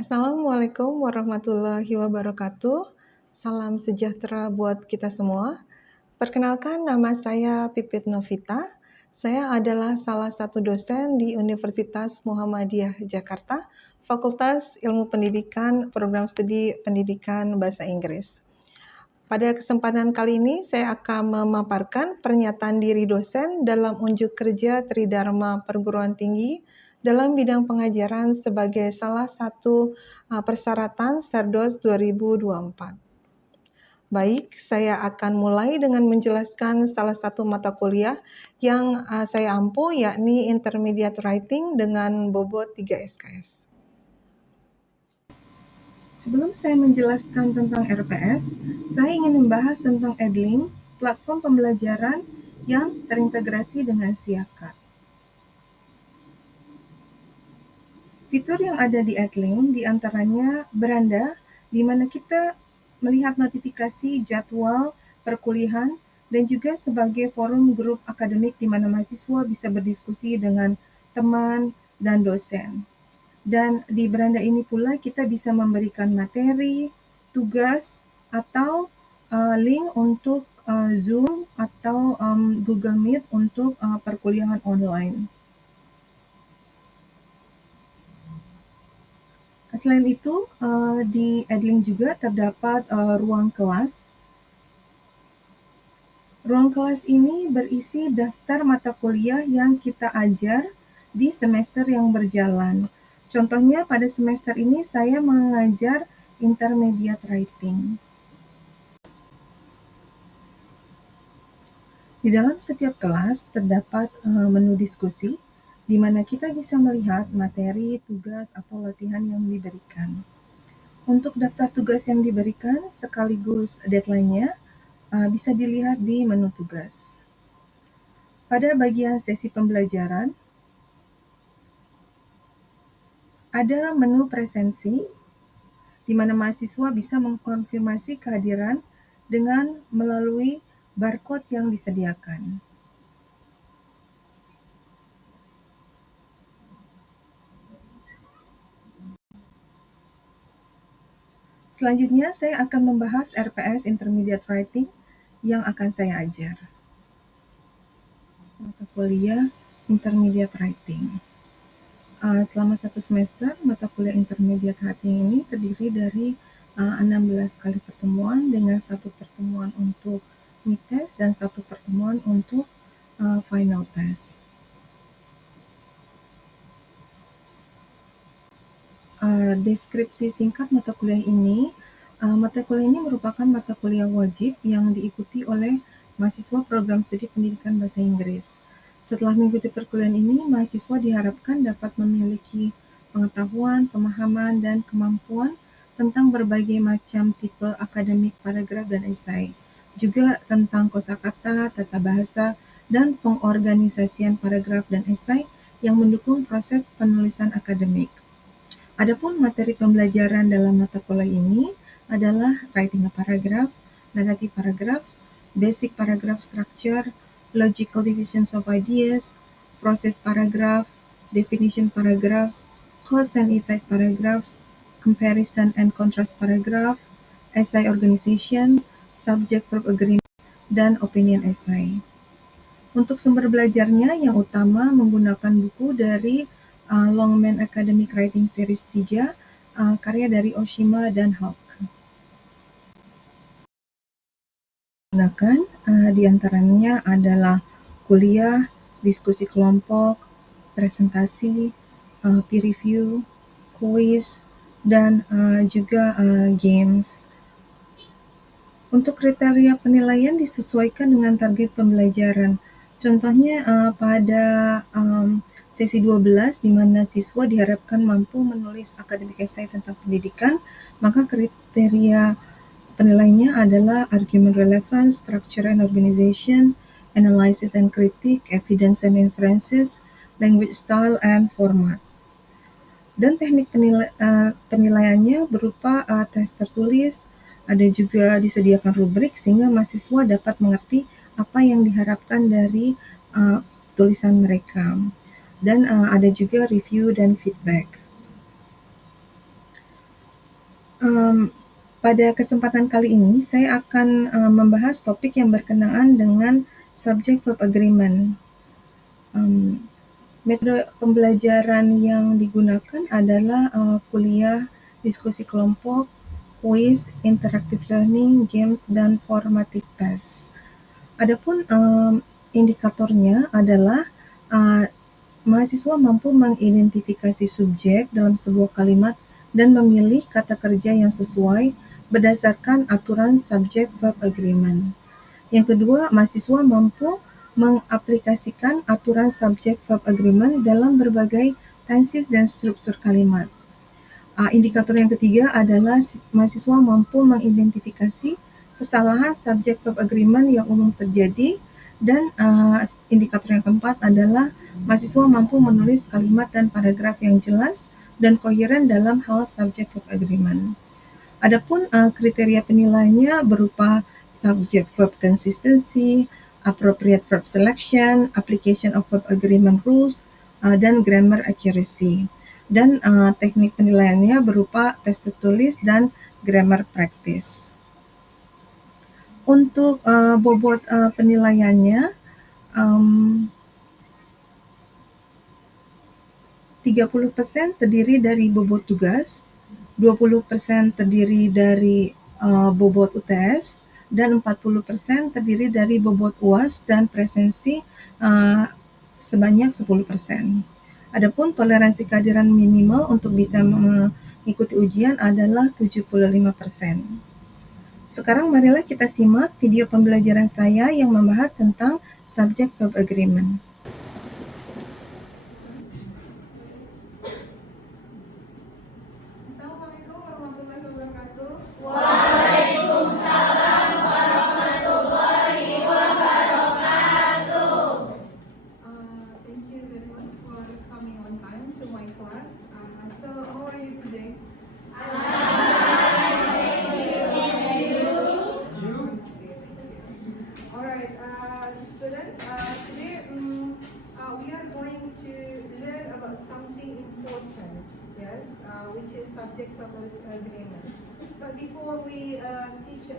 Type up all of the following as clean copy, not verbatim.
Assalamualaikum warahmatullahi wabarakatuh. Salam sejahtera buat kita semua. Perkenalkan, nama saya Pipit Novita. Saya adalah salah satu dosen di Universitas Muhammadiyah Jakarta, Fakultas Ilmu Pendidikan, Program Studi Pendidikan Bahasa Inggris. Pada kesempatan kali ini, saya akan memaparkan pernyataan diri dosen dalam unjuk kerja Tridharma Perguruan Tinggi dalam bidang pengajaran sebagai salah satu persyaratan Serdos 2024. Baik, saya akan mulai dengan menjelaskan salah satu mata kuliah yang saya ampu, yakni Intermediate Writing dengan bobot 3 SKS. Sebelum saya menjelaskan tentang RPS, saya ingin membahas tentang Edling, platform pembelajaran yang terintegrasi dengan Siakat. Fitur yang ada di Edling diantaranya beranda, di mana kita melihat notifikasi jadwal perkuliahan dan juga sebagai forum grup akademik di mana mahasiswa bisa berdiskusi dengan teman dan dosen. Dan di beranda ini pula kita bisa memberikan materi, tugas, atau link untuk Zoom atau Google Meet untuk perkuliahan online. Selain itu, di Edling juga terdapat ruang kelas. Ruang kelas ini berisi daftar mata kuliah yang kita ajar di semester yang berjalan. Contohnya pada semester ini saya mengajar Intermediate Writing. Di dalam setiap kelas terdapat menu diskusi, di mana kita bisa melihat materi, tugas, atau latihan yang diberikan. Untuk daftar tugas yang diberikan sekaligus deadline-nya bisa dilihat di menu tugas. Pada bagian sesi pembelajaran, ada menu presensi, di mana mahasiswa bisa mengkonfirmasi kehadiran dengan melalui barcode yang disediakan. Selanjutnya, saya akan membahas RPS Intermediate Writing yang akan saya ajar. Mata kuliah Intermediate Writing. Selama satu semester, mata kuliah Intermediate Writing ini terdiri dari 16 kali pertemuan dengan satu pertemuan untuk mid-test dan satu pertemuan untuk final test. Deskripsi singkat mata kuliah ini. Mata kuliah ini merupakan mata kuliah wajib yang diikuti oleh mahasiswa program studi pendidikan bahasa Inggris. Setelah mengikuti perkuliahan ini, mahasiswa diharapkan dapat memiliki pengetahuan, pemahaman, dan kemampuan tentang berbagai macam tipe akademik paragraf dan esai, juga tentang kosakata, tata bahasa, dan pengorganisasian paragraf dan esai yang mendukung proses penulisan akademik. Adapun materi pembelajaran dalam mata kuliah ini adalah writing a paragraph, narrative paragraphs, basic paragraph structure, logical divisions of ideas, process paragraph, definition paragraphs, cause and effect paragraphs, comparison and contrast paragraph, essay organization, subject-verb agreement, dan opinion essay. Untuk sumber belajarnya yang utama menggunakan buku dari Longman Academic Writing Series 3, karya dari Oshima dan Hawk. Gunakan diantaranya adalah kuliah, diskusi kelompok, presentasi, peer review, quiz, dan juga games. Untuk kriteria penilaian disesuaikan dengan target pembelajaran. Contohnya pada sesi 12 di mana siswa diharapkan mampu menulis akademik esai tentang pendidikan, maka kriteria penilaiannya adalah argument relevance, structure and organization, analysis and critique, evidence and inferences, language style and format. Dan teknik penilaiannya berupa tes tertulis, ada juga disediakan rubrik sehingga mahasiswa dapat mengerti apa yang diharapkan dari tulisan mereka. Dan ada juga review dan feedback. Pada kesempatan kali ini saya akan membahas topik yang berkenaan dengan subject verb agreement. Metode pembelajaran yang digunakan adalah kuliah, diskusi kelompok, kuis, interactive learning, games, dan formative test. Adapun indikatornya adalah mahasiswa mampu mengidentifikasi subjek dalam sebuah kalimat dan memilih kata kerja yang sesuai berdasarkan aturan subject verb agreement. Yang kedua, mahasiswa mampu mengaplikasikan aturan subject verb agreement dalam berbagai tenses dan struktur kalimat. Indikator yang ketiga adalah mahasiswa mampu mengidentifikasi kesalahan subject verb agreement yang umum terjadi, dan indikator yang keempat adalah mahasiswa mampu menulis kalimat dan paragraf yang jelas dan koheren dalam hal subject verb agreement. Adapun kriteria penilaiannya berupa subject verb consistency, appropriate verb selection, application of verb agreement rules, dan grammar accuracy. Dan teknik penilaiannya berupa tes tertulis dan grammar practice. Untuk bobot penilaiannya, 30% terdiri dari bobot tugas, 20% terdiri dari bobot UTS, dan 40% terdiri dari bobot UAS dan presensi sebanyak 10%. Adapun toleransi kehadiran minimal untuk bisa mengikuti ujian adalah 75%. Sekarang marilah kita simak video pembelajaran saya yang membahas tentang subject verb agreement. Assalamualaikum warahmatullahi wabarakatuh. Waalaikumsalam warahmatullahi wabarakatuh. Thank you very much for coming on time to my class. So how are you today? Alright, students, today we are going to learn about something important, yes, which is subject verb agreement. But before we teach,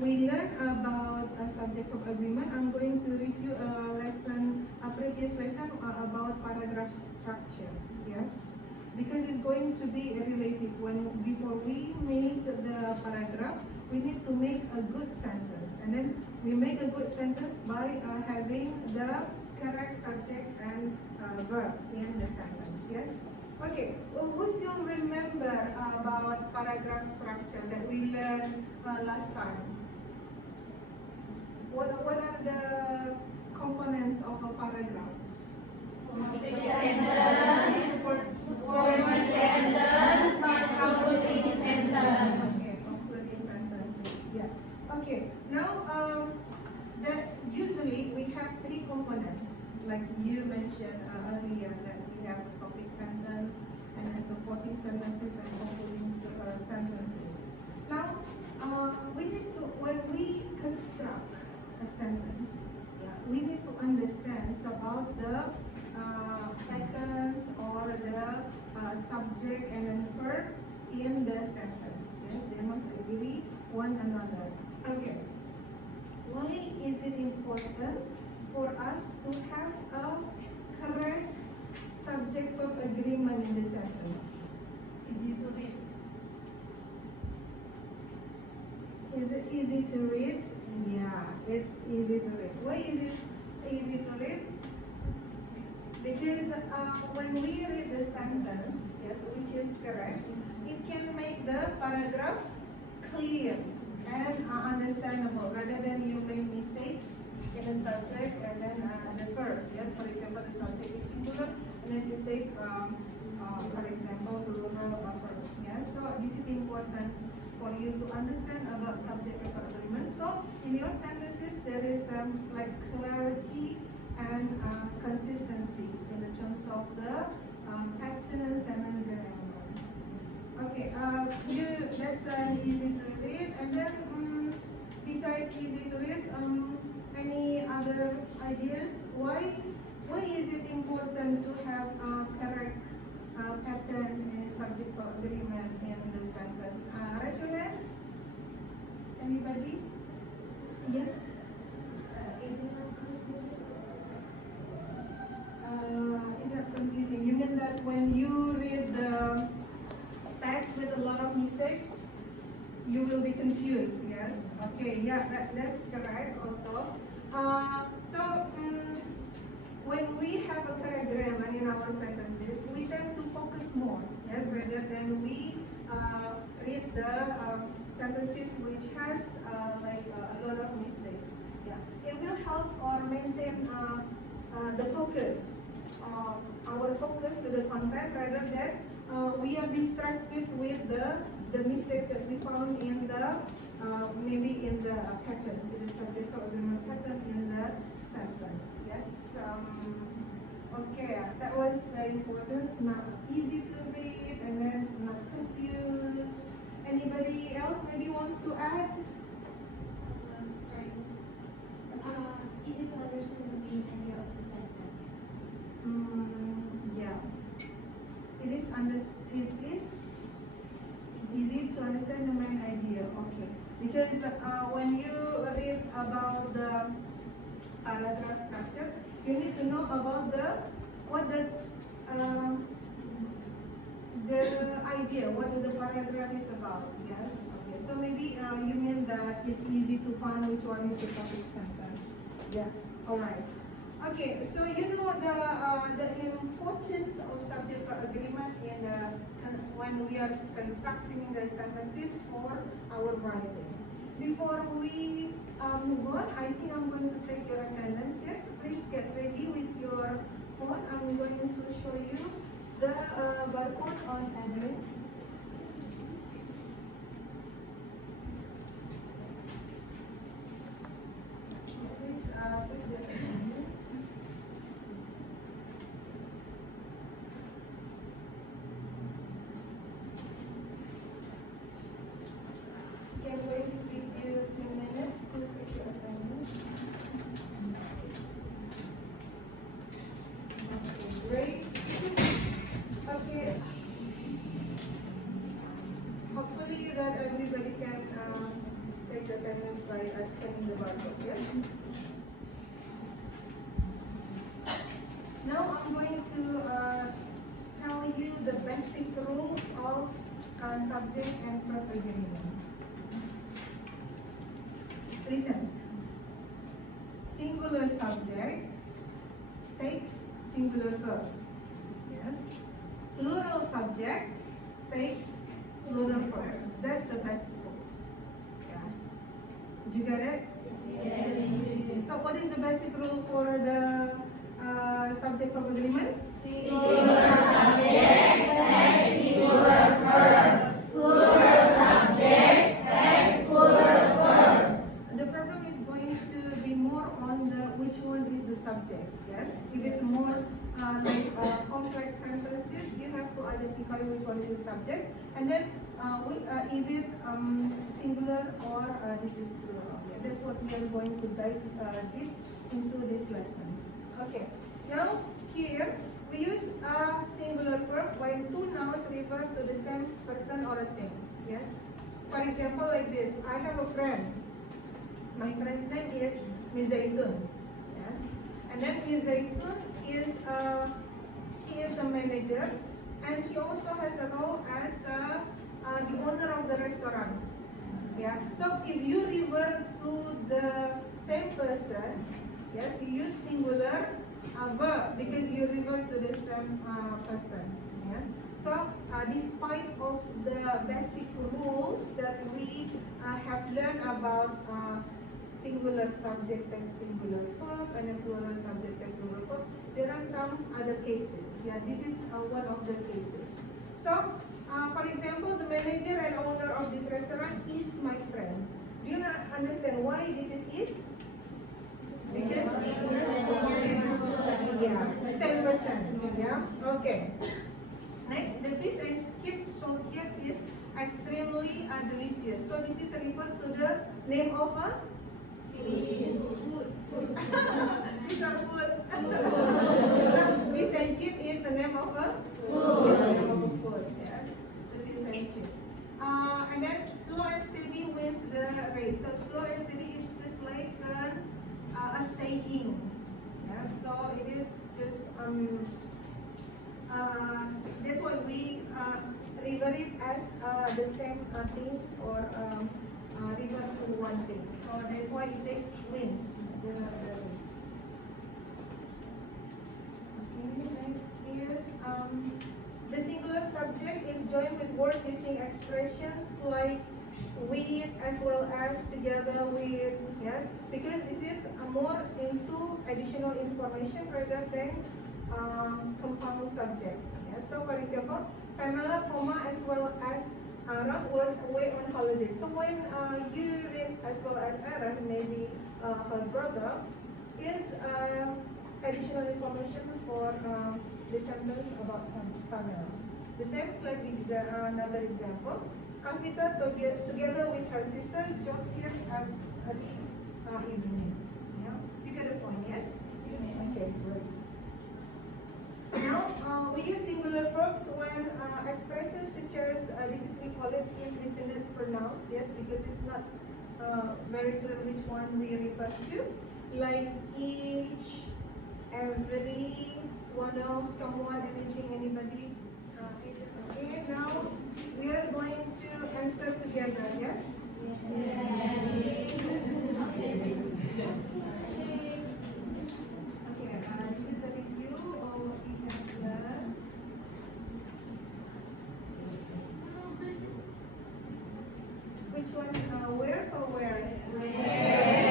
we learn about subject verb agreement, I'm going to review a previous lesson about paragraph structures, yes, because it's going to be related. Before we make the paragraph, we need to make a good sentence, and then we make a good sentence by having the correct subject and verb in the sentence. Yes. Okay. Who still remember about paragraph structure that we learned last time? What are the components of a paragraph? Supporting sentence, concluding sentence. Okay, concluding sentences. Yeah. Okay. Now, that usually we have three components, like you mentioned earlier, that we have topic sentence and then supporting sentences and concluding sentences. Now, we need to, when we construct a sentence, we need to understand about the patterns or the subject and then verb in the sentence. Yes, they must agree one another. Okay. Why is it important for us to have a correct subject verb agreement in the sentence? Easy to read. Is it easy to read? Yeah, it's easy to read. Why is it easy to read? Because when we read the sentence, yes, which is correct, it can make the paragraph clear and understandable, rather than you make mistakes in the subject and then the verb. Yes, for example, the subject is singular, and then you take, for example, plural verb. Yes, so this is important for you to understand about subject and verb agreement. So in your sentences, there is like clarity and consistency in the terms of the patterns and then grammar. Okay, that's easy to read, and then besides easy to read, any other ideas? Why is it important to have a correct pattern in subject for agreement in the sentence? Raise your hands. Anybody? Yes. Is that confusing? You mean that when you read the text with a lot of mistakes, you will be confused? Yes. Okay. Yeah, that's correct. Also. When we have a correct grammar in our sentences, we tend to focus more, yes, rather than we read the sentences which has a lot of mistakes. Yeah, it will help or maintain the focus, our focus to the content, rather than we are distracted with the mistakes that we found in the maybe in the patterns, in the subject or the pattern in the sentence. Yes. Okay. That was very important. Not easy to read and then not confused. Anybody else maybe wants to add? Easy to understand the main idea of the sentence. Yeah. It is easy to understand the main idea. Okay. Because when you read about the paragraph structures, you need to know about what the idea, what the paragraph is about. Yes. Okay. So maybe you mean that it's easy to find which one is the topic sentence. Yeah. All right. Okay. So you know the importance of subject agreement in when we are constructing the sentences for our writing. Before we move on, I think I'm going to take your attendance. Yes, please get ready with your phone. I'm going to show you the barcode on admin. Please take the attendance. Okay, I'm going to give you a few minutes to take your attendance. Okay, great. Okay. Hopefully that everybody can take the attendance by scanning the barcode, yes? Now I'm going to tell you the basic rule of subject and verb agreement. Listen. Singular subject takes singular verb. Yes. Plural subjects takes plural verbs. That's the basic rules. Yeah. Did you get it? Yes. So what is the basic rule for the subject verb agreement? Singular subject takes singular verb. Plural subject takes plural verb. The problem is going to be more on the which one is the subject. Yes. If it's more complex sentences, you have to identify which one is the subject, and then is it singular or this is plural. Yeah, that's what we are going to dive deep into these lessons. Okay. Now here we use a singular verb when two nouns refer to the same person or a thing. Yes. For example, like this: I have a friend. My friend's name is Miss Zaitun. Yes. And then Miss Zaitun is she is a manager, and she also has a role as the owner of the restaurant. Yeah. So if you refer to the same person, yes, you use singular verb because you refer to the same person. Yes. So despite of the basic rules that we have learned about singular subject and singular verb and a plural subject and plural verb, there are some other cases. Yeah, this is one of the cases. So, for example, the manager and owner of this restaurant is my friend. Do you not understand why this is? Because yeah, same person. Yeah. Okay. Next, the fish and chips sold here is extremely delicious. So this is referred to the name of a Food. Fish or food? So fish and chip is the name of a food. Yes. rate. So slow and steady is just like a saying. Yeah, so it is just that's why we refer it as the same things or refer to one thing. So that's why it takes wins. The race. Okay, next is the singular subject is joined with words using expressions like with as well as together with, yes, because this is more into additional information rather than compound subject. Yes. So for example, Pamela, as well as Aaron was away on holiday. So when you read as well as Aaron, maybe her brother, is additional information for the sentence about Pamela. The same is like another example. Kavita together with her sister jogs here at the evening. Yeah, you get the point, yes? Okay, good. Now we use singular verbs when expressions such as this is we call it indefinite pronouns, yes, because it's not very clear which one we refer to, like each, every, one of, someone, anything, anybody. Okay, now we are going to answer together, yes? Yes. Okay, this is a review of what we have learned. Which one? Where's or where's? Where's.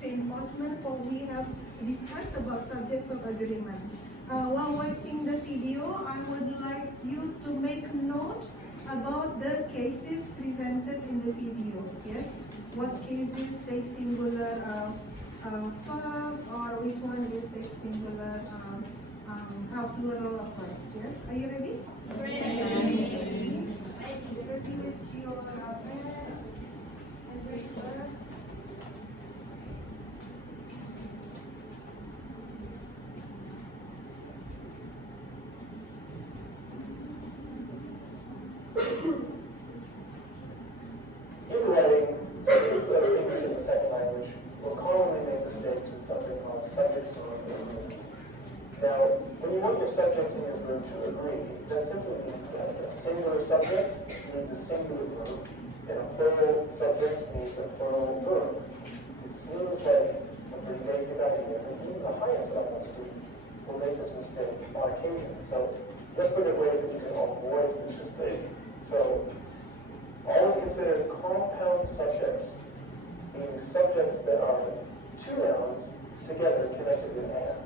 Reinforcement, for we have discussed about subject verb agreement. While watching the video, I would like you to make note about the cases presented in the video. Yes, what cases take singular verb, or which one is take singular plural of verbs. Yes, are you ready? Ready. Ready with your pen and paper. In writing, students of English as a second language will commonly make mistakes with something called subject to verb. Now, when you want your subject and your verb to agree, that simply means that a singular subject means a singular verb, and a plural subject means a plural verb. It seems like a pretty basic idea, and even the highest level student will make this mistake on occasion. So let's look at ways that you can avoid this mistake. So always consider compound subjects, meaning subjects that are two nouns together connected with and.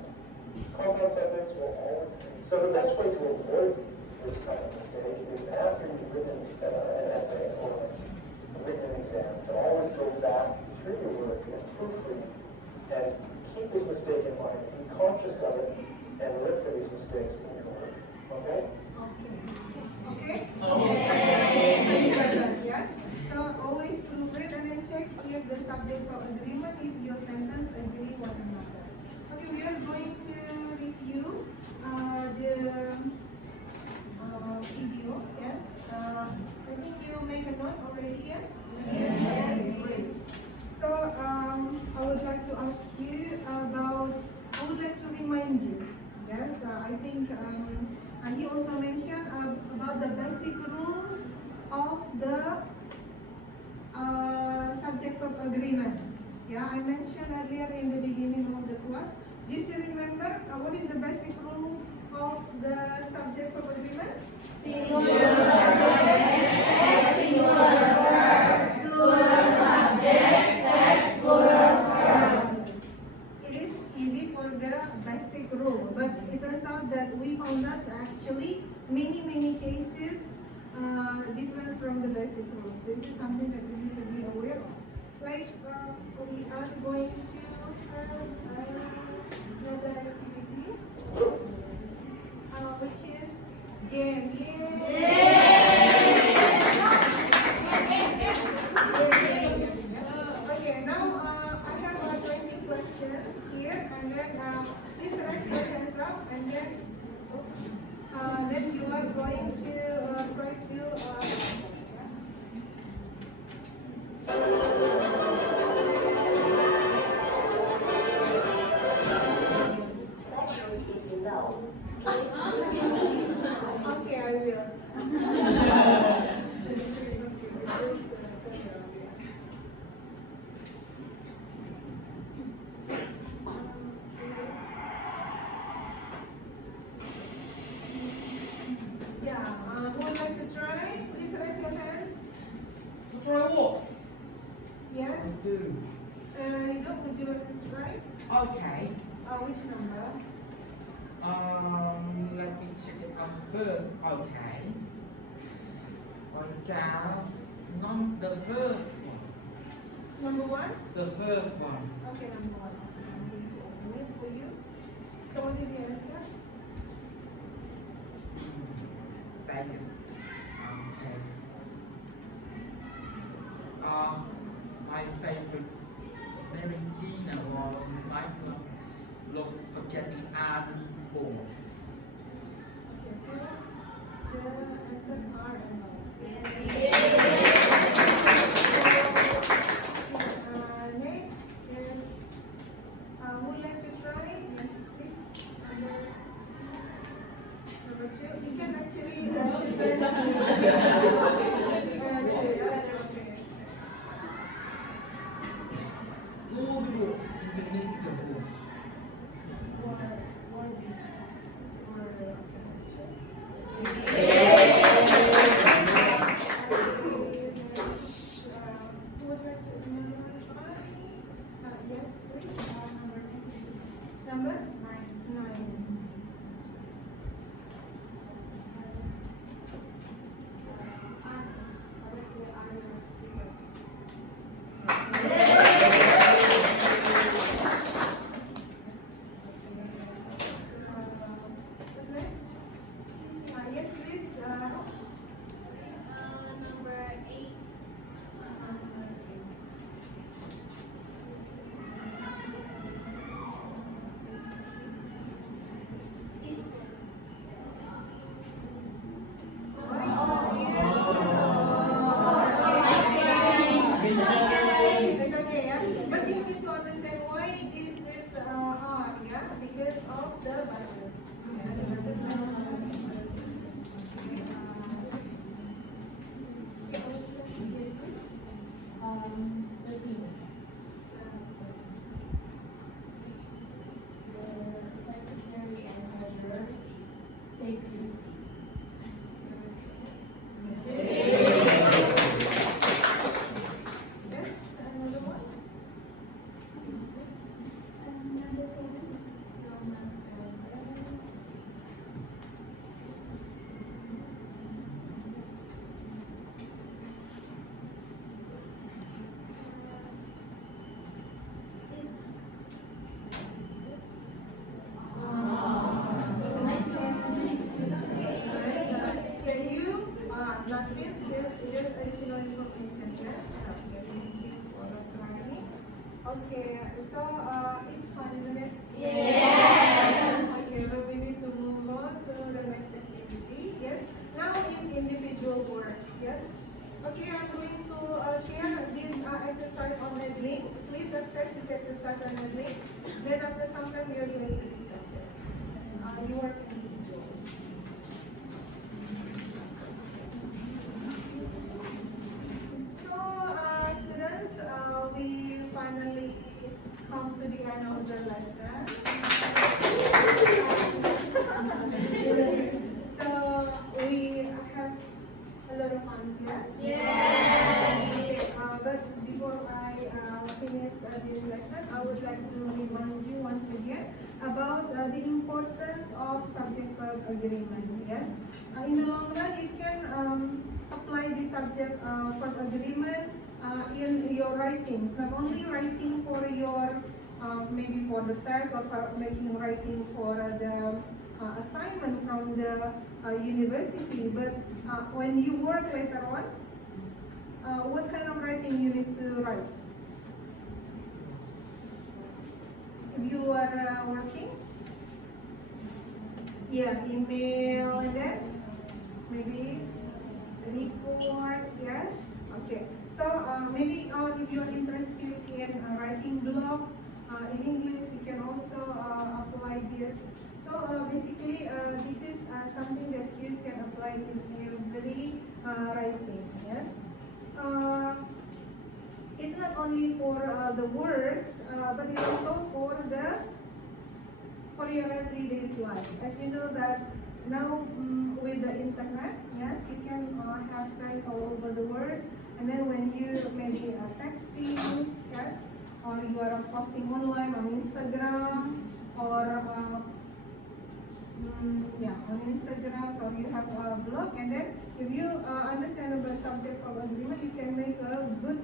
Compound subjects will always, so the best way to avoid this type of mistake is after you've written an essay or written an exam, to always go back through your work and proofread and keep this mistake in mind. Be conscious of it and look for these mistakes in your work. Okay? Okay? Okay. Yes. So always proofread and then check if the subject of agreement, if your sentence agree one another. Okay, we are going to review the video. Yes. I think you make a note already. Yes. Yes. Great. So I would like to ask you about. I would like to remind you. Yes. I think. He also mentioned about the basic rule of the subject of agreement. Yeah, I mentioned earlier in the beginning of the class. Do you still remember what is the basic rule of the subject of agreement? Singular subject, text singular verb. Plural subject, text plural verb. It is easy for the basic rule, but it turns out that we found that actually many cases different from the basic rules. This is something that we need to be aware of. Like we are going to have another activity, which is game. Okay, now I have 20 questions here, and then please raise your hands up, and then you are going to try to. Okay, I will. Yeah, who would like to try? Please raise your hands. Try what? Yes. I do. Would you like to try? Okay. Which number? Let me check it out first. Okay. I guess not the first one. Number one? The first one. Okay, number one. I'm going to open it for you. So what is the answer? Bacon. Okay. My favorite Merentina was Michael loves spaghetti and meatballs. Okay, so the answer are next is who would like to try? Yes, please. Number two. You can actually okay. All the books underneath the bush. Number 9. What's next? Yes, please. Number 8. It's okay, yeah. But you need to understand why this is hard, yeah? Because of the buses. Yeah, the buses. Yes, please. The penis. The secretary and treasurer takes his seat. Yes, another one. Number 7. Thomas Okay, so it's fun, isn't it? Yes. Okay, but we need to move on to the next activity. Yes. Now it's individual words. Yes. Okay, I'm going to share this exercise on the link. Please access this exercise on the link. Then after some time we are going to discuss it. You are individual. So, students, we finally come to the end of the lesson. So, we have a lot of fun, yes? Okay, but before I finish this lesson, I would like to remind you once again about the importance of subject-verb agreement, yes? In the long run, you can apply the subject-verb agreement in your writings, not only writing for your maybe for the test or for making writing for the assignment from the university, but when you work later on, what kind of writing you need to write? If you are working, yeah, email and then maybe report, yes, okay. So maybe if you're interested in writing blog in English, you can also apply this. So basically, this is something that you can apply in every writing, yes. It's not only for the words, but it's also for your everyday life. As you know that now with the internet, yes, you can have friends all over the world. And then when you maybe texting, yes, or you are posting online on Instagram or on Instagram, or you have a blog, and then if you understand about subject of agreement, you can make a good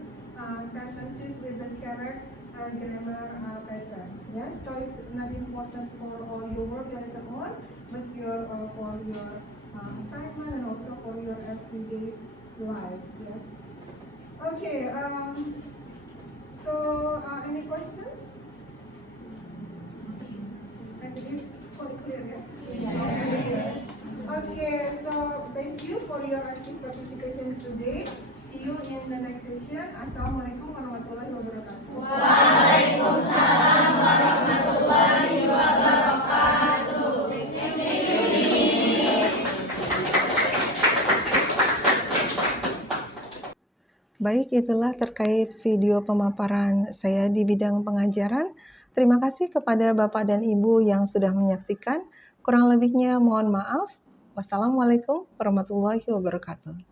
sentences with the correct grammar pattern. Yes, so it's not important for all your work later on, but for your assignment and also for your everyday life. Yes. Okay. So any questions? And it is quite clear, yeah? Yes. Okay, so thank you for your active participation today. See you in the next session. Assalamualaikum warahmatullahi wabarakatuh. Waalaikumsalam warahmatullahi wabarakatuh. Baik, itulah terkait video pemaparan saya di bidang pengajaran. Terima kasih kepada Bapak dan Ibu yang sudah menyaksikan. Kurang lebihnya mohon maaf. Wassalamualaikum warahmatullahi wabarakatuh.